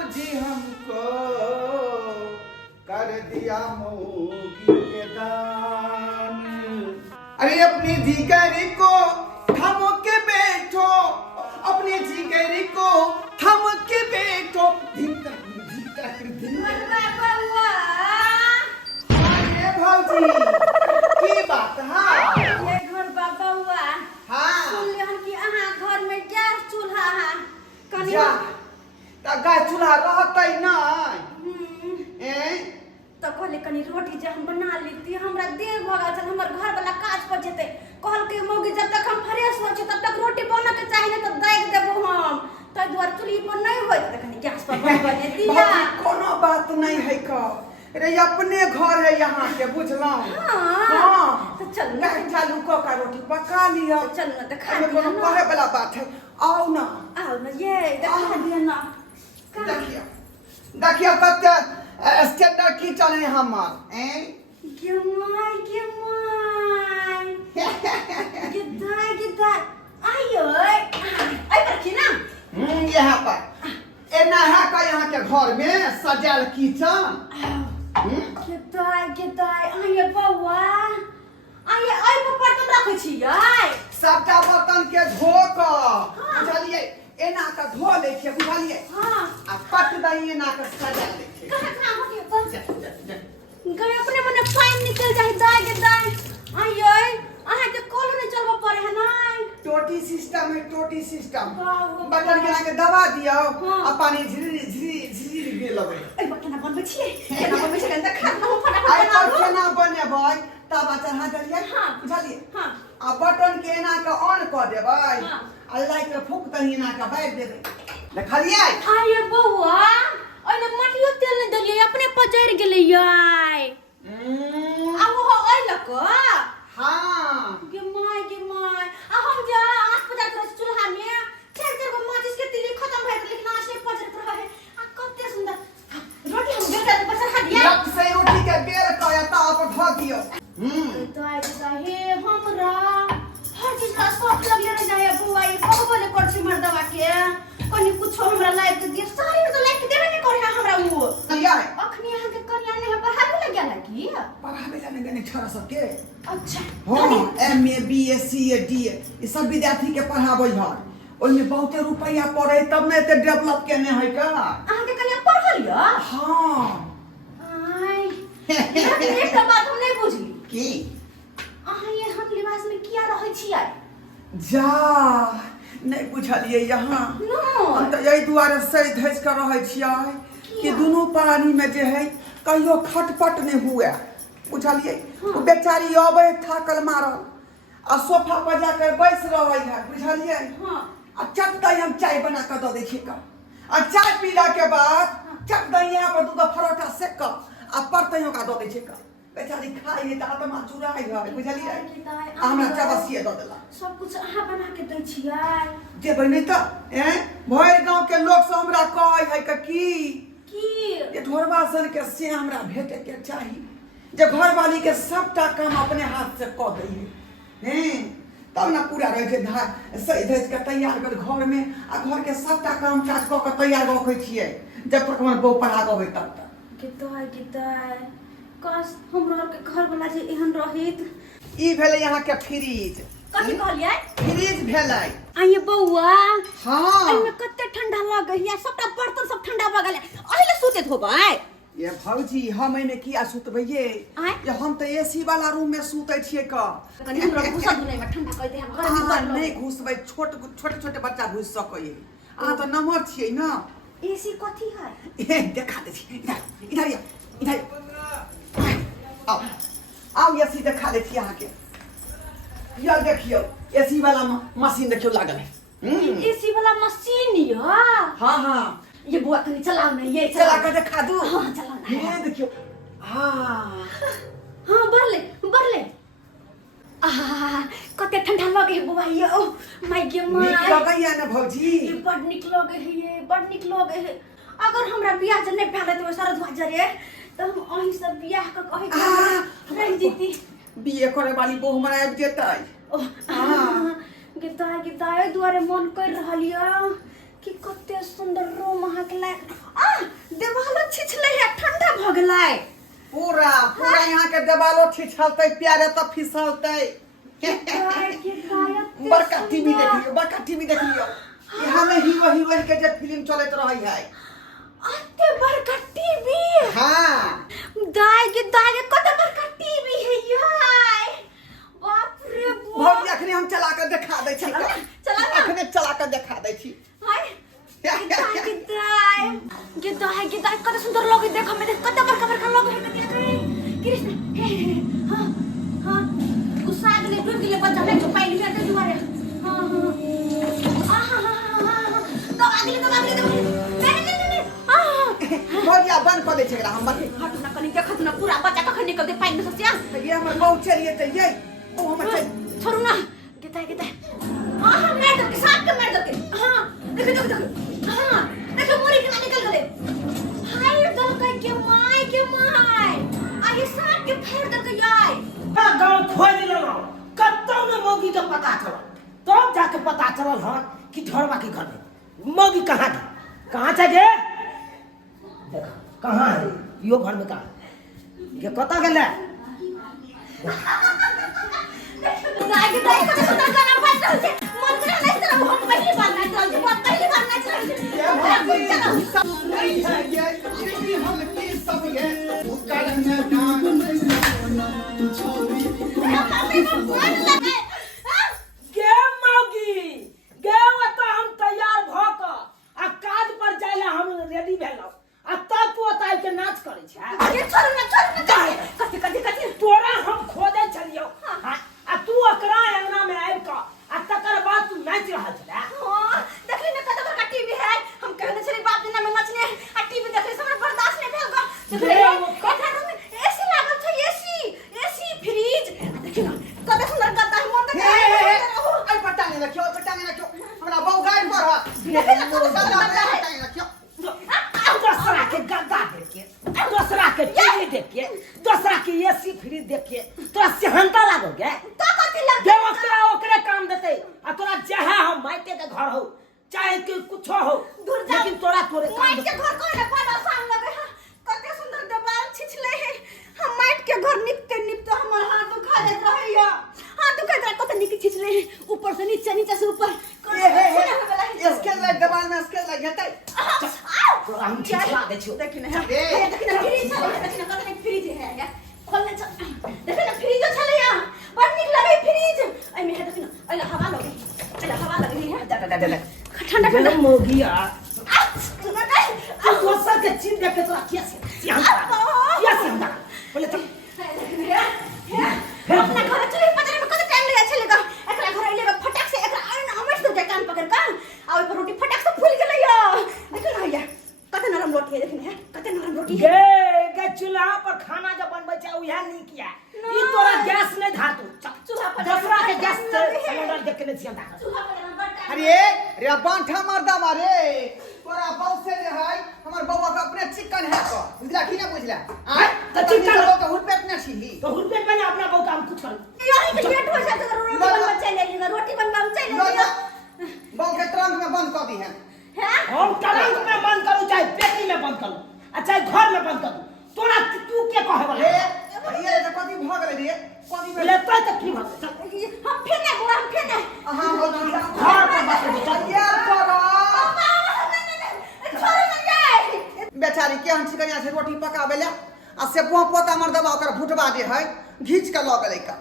भाऊजी हमको कर दिया मोगी के दान। अरे अपनी जिगरी को थम के बैठो, अपनी जिगरी को थम के बैठो। अरे भाऊजी की बात है? ये घर बाबा हुआ। हाँ सुनलिहन कि अहाँ घर में गैस चूल्हा है कनी जा ता गैस चूल्हा रहतै नहीं तो कहले कनी रोटी जे हम बना लेती हमरा देर भ गेल छल, हमर घर वाला काज पर जेते। कहल के मौगी जब तक हम फ्रेश हो छै तब तक रोटी बना के चाहि न तो दाग देबो हम। तै द्वार चूल्ही पर नहीं होय त कनी गैस पर बना दिया। कोनो बात नहीं है का रे, अपने घर है यहाँ के बुझलौं। हां तो चल ना चालू क का रोटी पका लिया। चल ना तो खा कोनो लिया कहे वाला बात है। आओ ना ये देखा दिया ना। देखिए देखिए कते स्टैंडर्ड किचन है हमार Gimai, Gidai. Ayo, ay pergi na. यहाँ पर एना है का यहाँ के घर में सजाल kitchen. Gidai, ayo bawa. Ay बर्तन रखे छियै। सबटा बर्तन के धो क बुझलिए एना का धो ले छियै बुझलिए। हां आ पट दई एना का सजा ले छियै। कहां होती पर गए अपने मने पानी निकल जाए दाय आयो अहाँ के कोलो नहीं चलबा पड़े है ना। टोटी सिस्टम है, टोटी सिस्टम। वाह, बटन के आके दबा दियो हाँ। आ पानी झिरी गे लगे। ए बटन बनबै छियै केना बनबै छै त खाना हम फटाफट आई बना पर लो। केना बने भाई तब चढ़ा देलिए। हां बुझलिए। हां आ बटन के एना के ऑन क देबै। हां आ लाइट के फूक तनी एना के बाइर देबै। देखलिए आये बौआ ओने मटियो तेल नहीं देलिए अपने पजैर गेलै याय। आ वो ओइ लको हां गे माय आ हम जा आस पजार कर चूल्हा में चार गो माचिस के तिली खत्म भए गेल, लेकिन आज नहीं पजर रहे। आ कते सुंदर रोटी हम बेटा पर चढ़ा दिया। लक से रोटी के बेर क या ताव पर धो दियो। तो हे हमरा हर चीज का शौक लगले रह जाए बौआ। ये कहबो ने कर छी मर्दवा के कनी कुछो हमरा लायक दिए। सारी में तो लायक देबे नहीं करे हमरा उ। लिया अखनी अहाँ के कन्या ने पढ़ाबे लग गेल की? पढ़ाबे जाने गने छोरा सब के। अच्छा हां एमए बीए सीए डीए ई सब विद्यार्थी के पढ़ाबै है। ओइमे बहुते रुपया पड़े तब ने एते डेवलप केने है का। अहाँ के कन्या पढ़ल या? हां आई एक बात हम नहीं बुझली की अहाँ ये हम लिबास में किया रहै छियै? जा नहीं बुझलिए यहाँ नो हम तो यही दुआरे सही धैस कर रहे छियै कि दोनों प्राणी में जे है कहियो खटपट नहीं हुए। बुझलिए वो बेचारी अबे थाकल मारल आ सोफा पर जाकर बैस रहे है। बुझलिए हां आ चट दई हम चाय बना कर दो देखिए का। आ चाय पीला के बाद चट दई यहाँ पर दूगो परोठा सेक कर आ परतैयों का दो देखिए का। बेचारी खाई है त आत्मा चुराई है। बुझलिए आ हमरा चबसिए दो देला। सब कुछ अहाँ बना के दै छियै? देबै नहीं तो भर गांव के लोग से हमरा कहे है कि ये ढोरबा सन के से हमरा भेटे के चाहिए जे घरवाली के सबटा काम अपने हाथ से क दै है। तब ना पूरा रहे छै सही धैस के तैयार कर घर में आ घर के सबटा काम काज क के तैयार रखै छियै जब तक हमर बहू पढ़ा गबै तब तक। किताय कस हमरा के घर वाला जे एहन रहित। ई भेलै यहाँ के फ्रिज। कथि कहलियै? फ्रिज भेलै। आये बौआ हां एमे कते ठंडा लागै या सबटा बर्तन सब ठंडा भ गेलै। अहिले सुते होबै? ये भौजी हम एमे किया सुतबै ये हम तो एसी वाला रूम में सुतै छियै का। कनी हमरा घुसा दुनै में ठंडा कहि दे हम घर में आ नहीं घुसबै छोटे बच्चा घुस सकै है। आ तो नमर छियै ना। एसी कथि है? देखा दे छी इधर आओ आओ एसी देखा दे छी अहाँ के। ये देखियो एसी वाला मशीन देखियो लागल है। एसी वाला मशीन या? हां ये बुआ कनी चलाओ ना ये चला कर दिखा दू। हां चलाओ ना ये देखियो हां बरले कते ठंडा लगे है बुआ ये। ओ माय गे माय निक लगैया ना भौजी। ये बड निक लगे है ये बड निक लगे है। अगर हमरा बियाह जे नहीं भेले तो सारा धुआ जरे तो हम अही सब बियाह के कहे के रह जीती। बीए करे वाली बहू हमरा आबि जेतै। गीता दुआरे मन कर रहल या कि कते सुंदर रूम अहाँ के लायक। भेलै पूरा पूरा यहाँ के देवालो छिछलते प्यारे तो फिसलते बड़का टीवी देख लियो यहाँ में हीरो हीरोइन के जे फिल्म चलत रही है अते बड़का टीवी हाँ दाई के कते बड़का टीवी है यार बाप रे बाप भौजी अखने हम चला कर दिखा दै छी चला ना। अखने चला कर दिखा दै छी हाय दाई कते सुंदर लगे देखो में कते बड़का लगे है कते कृष्ण हां हां गुस्सा के लिए डूब के लिए बच्चा में छुपाई लिया ते दुआरे हां तो आगे नहीं भौजी बंद कर दे छै हम बंद हट ना कनी देखत ना पूरा बच्चा कखन निकल दे पानी में से ये हमर बहु चलिए त ये ओ हमर चल छोड़ू ना गिताई हां मार दो के सांप के मार दो के हां देखो हां देखो मोरी के निकल गले हाय दल के माय आगे सांप के फेर दल के याय गाँव खोज लेलो कत्तो में मौगी के पता चलल तब जाके पता चलल हन कि झोरवा के घर में मौगी कहाँ छै गे देख कहाँ है यो घर में कहाँ ये कत गेलै दाई कते सुंदर गाना बज रहल छै मन करे नहीं तरह हम पहली बार नाच रहल छै बहुत पहली बार नाच रहल छै नहीं है ये हम की सब ये कारण में गे मौगी गे ओतऽ हम तैयार भऽ कऽ आ काज पर जाय ला हम रेडी भेलौ आ तब तू ओतऽ के नाच करै छै ये छोड़ू ना कते तोरा हम खोजै छलियौ आ तू ओकरा अंगना में आबि कऽ आ तकर बाद तू नाच रहल छलै हां देखली ना कते बड़का टीवी है हम कहने छली बाप दिन में नचने आ टीवी देखले से हमरा बर्दाश्त नहीं भेल ग देखले एसी लागल छै एसी फ्रिज देखी ना कते सुंदर गद्दा है मन देख आई पता नहीं रखियो हमरा बहु गाड़ पर देखले ना कते सुंदर गद्दा है रखियो दूसरा के गद्दा देख के दूसरा के टीवी देख के दूसरा के एसी फ्रिज देख के तोरा सेहंता लागोगे तो कथि लग जे ओकरे काम देते आ तोरा चाहे हम माइटे के घर हो चाहे कि कुछो हो दूर जा लेकिन तोरा तोरे काम माइट के देते घर कोने बड़ा साम लगे है कते सुंदर देवाल छिछले है हम माइट के घर निपते हमर हाथ दुखा जात रहैया हाथ दुखा जात कते निक छिछले है ऊपर से नीचे से ऊपर इसके लाइट दबाल में इसके लाइट हेतै तोरा हम छिछला दे छियो देखी ना फ्रिज कते फ्रिज है खोलने छ देखी ना फ्रिज छले या बड़ निक लगे फ्रिज एमे है देखी ना एला हवा लगे है ठंडा मोगी आ सुना नहीं दोसर के चीज देख के तोरा किया सेहंता बोले चल अपना घर चले पता में कते टाइम लगे चलेगा एकरा घर आइलेगा फटाक से एकरा आइन हमर से जे कान पकड़ का आ ओइ पर रोटी फटाक से फूल गेलै या देखो ना या कते नरम रोटी है देखिन है कते नरम रोटी है गे चूल्हा पर खाना जब बनबै छै उहे नीक या ई तोरा गैस नहीं धातु चूल्हा पर दूसरा के गैस सिलेंडर देख के नहीं छियंता चूल्हा पर बड़ा अरे रे बांठा मर्दा मारे तोरा बहु से जे है हमर बउवा के अपने चिकन है को बुझला कि ना बुझला आ तो चिकन के हुरपेट न छी तो हुरपेट बने अपना बहु काम कुछ कर यही के लेट हो जात रोटी बनवा चले रोटी बनवा चले बहु के ट्रंक में बंद कर दी है हम टरंक में बंद करू चाहे पेटी में बंद करू आ चाहे घर में बंद करू तोरा तू के कहबे रे ये तो कथि भ गेलै रे कथि भेलै लेतै त की भऽ हम फेने बुआ हम फेने हां हो घर पर बस ये करो छोड़ न जाए बेचारी के हम चिकनिया से रोटी पकाबे ले आ से पोता मर दबा ओकर भुटबा जे है घीच के ल गेलै का